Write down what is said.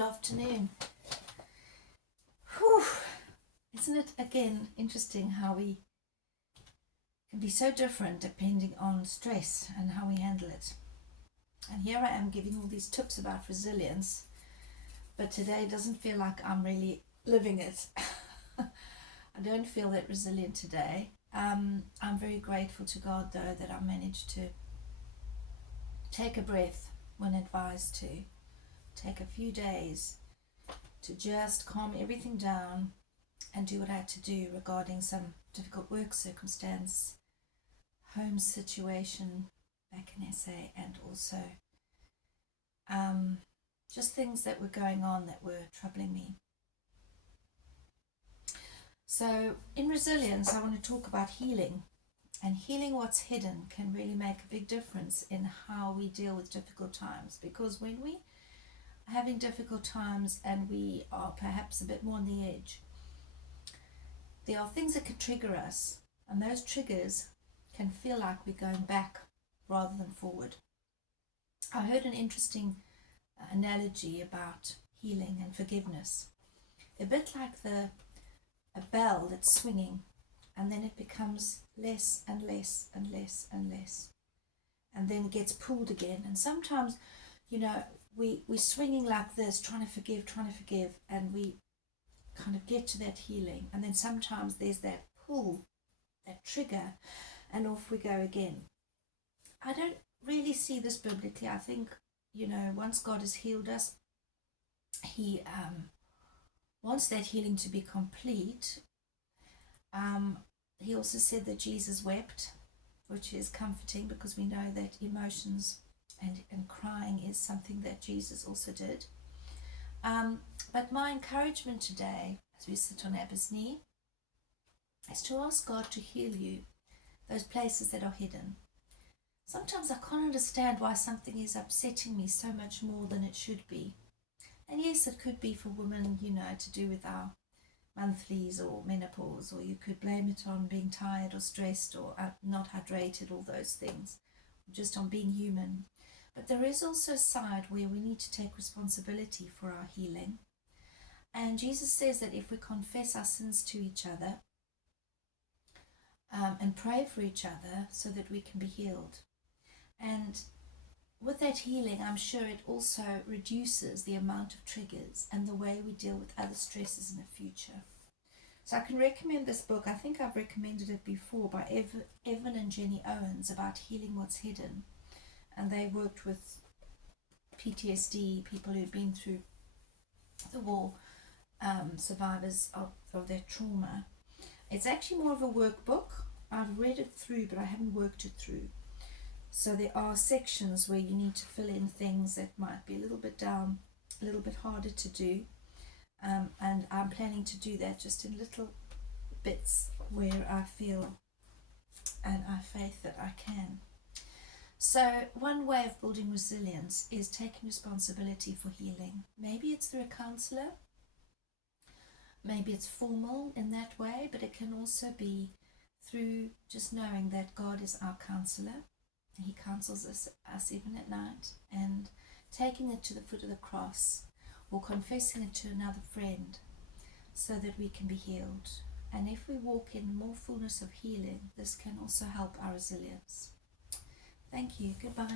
Good afternoon. Whew. Isn't it again interesting how we can be so different depending on stress and how we handle it? And here I am giving all these tips about resilience, but today doesn't feel like I'm really living it. I don't feel that resilient today. I'm very grateful to God though that I managed to take a breath when advised to, take a few days to just calm everything down and do what I had to do regarding some difficult work circumstance, home situation back in SA, and also just things that were going on that were troubling me. So in resilience, I want to talk about healing, and healing what's hidden can really make a big difference in how we deal with difficult times, because when we are having difficult times and we are perhaps a bit more on the edge, there are things that can trigger us, and those triggers can feel like we're going back rather than forward. I heard an interesting analogy about healing and forgiveness, a bit like a bell that's swinging, and then it becomes less and less and less and less, and then it gets pulled again. And sometimes, we're swinging like this, trying to forgive, and we kind of get to that healing, and then sometimes there's that pull, that trigger, and off we go again. I don't really see this biblically. I think, once God has healed us, he wants that healing to be complete. He also said that Jesus wept, which is comforting because we know that emotions and crying is something that Jesus also did. But my encouragement today, as we sit on Abba's knee, is to ask God to heal you, those places that are hidden. Sometimes I can't understand why something is upsetting me so much more than it should be. And yes, it could be for women, to do with our monthlies or menopause, or you could blame it on being tired or stressed or not hydrated, all those things, or just on being human. But there is also a side where we need to take responsibility for our healing. And Jesus says that if we confess our sins to each other and pray for each other so that we can be healed. And with that healing, I'm sure it also reduces the amount of triggers and the way we deal with other stresses in the future. So I can recommend this book. I think I've recommended it before, by Evan and Jenny Owens, about healing what's hidden. And they worked with PTSD, people who've been through the war, survivors of their trauma. It's actually more of a workbook. I've read it through, but I haven't worked it through. So there are sections where you need to fill in things that might be a little bit down, a little bit harder to do. And I'm planning to do that just in little bits where I feel and I have faith that I can. So one way of building resilience is taking responsibility for healing. Maybe it's through a counsellor. Maybe it's formal in that way, but it can also be through just knowing that God is our counsellor. He counsels us even at night, and taking it to the foot of the cross or confessing it to another friend so that we can be healed. And if we walk in more fullness of healing, this can also help our resilience. Thank you. Goodbye.